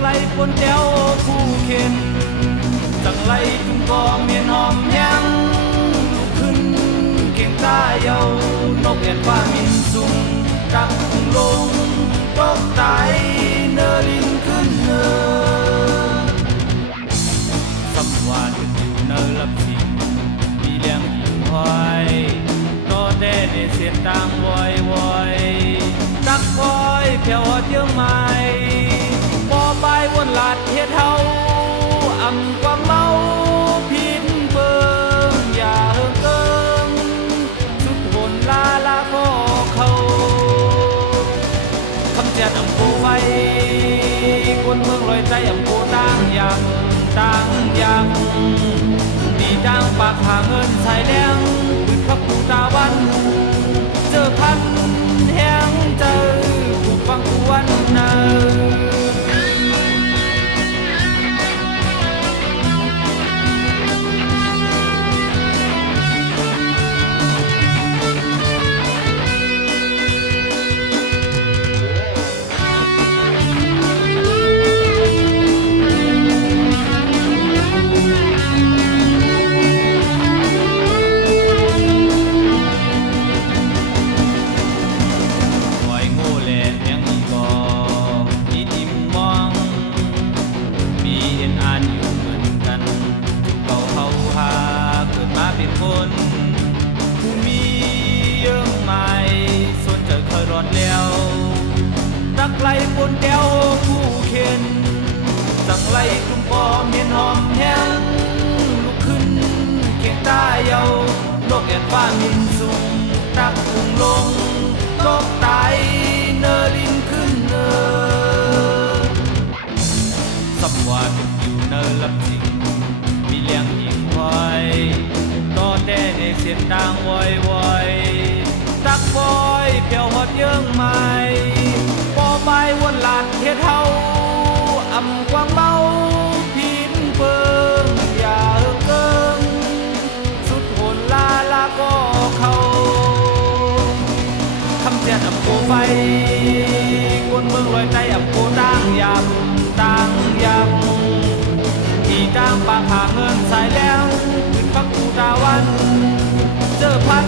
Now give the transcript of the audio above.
ไล่ปนแก้วผู้เข็นจังไล่จุงกอเมียนหอมยังลุกขึ้นเก่งตาเยานกเอ็นฟ้ามินสูงดักลงตกตายเนลินขึ้นเนอสำว่าถึงอยู่เนลับสิงมีเลี้ยงหิวหอยก็ได้ในเสียงต่างวอยวอยตักคอยเพียวเยอะไหมพอไปวนหลาดเฮ็ดเฮาอ่ำความเมาพินเบิ่งอย่าเฮิงเกิงสุดหนลาลาก็เขาคำเจ็ดอ่ำปูไว้คนเมืองลอยใจอ่ำปูต่างอย่างดีจ้างปากหาเงินใส่แดงปืนขับปูตาวันเจอพันแห้งเจอผูกฟังกูวันเนอคนผู้มีเยื่อใหม่ส่วนเจอเคยร้อนแล้วตักไล่ปนแก้วผู้เข็นจังไล่กลุ่มปอเมียนหอมแห้งลุกขึ้นเก่งตาเยานกแอ่นฟ้ามินสูงตักพุ่งลงตกตายเนลินขึ้นเนอสำว่าอยู่เนลับสิงมีเลี้ยงหิงไว้ก็ได้ในเสียงดังวอยตักบอยเพียวหอดเยื่อใหม่พอไปวนหลาดเฮ็ดเฮาอ่ำความเมาพินเปิงอย่าเฮิงเกิงสุดหนลาก็เขาคำเสียดอ่ำโกไฟคนเมืองลอยใจอ่ำโกต่างอย่างที่จ้างปากหาเงินใส่แล้วฟักกูตาวันเจอพัน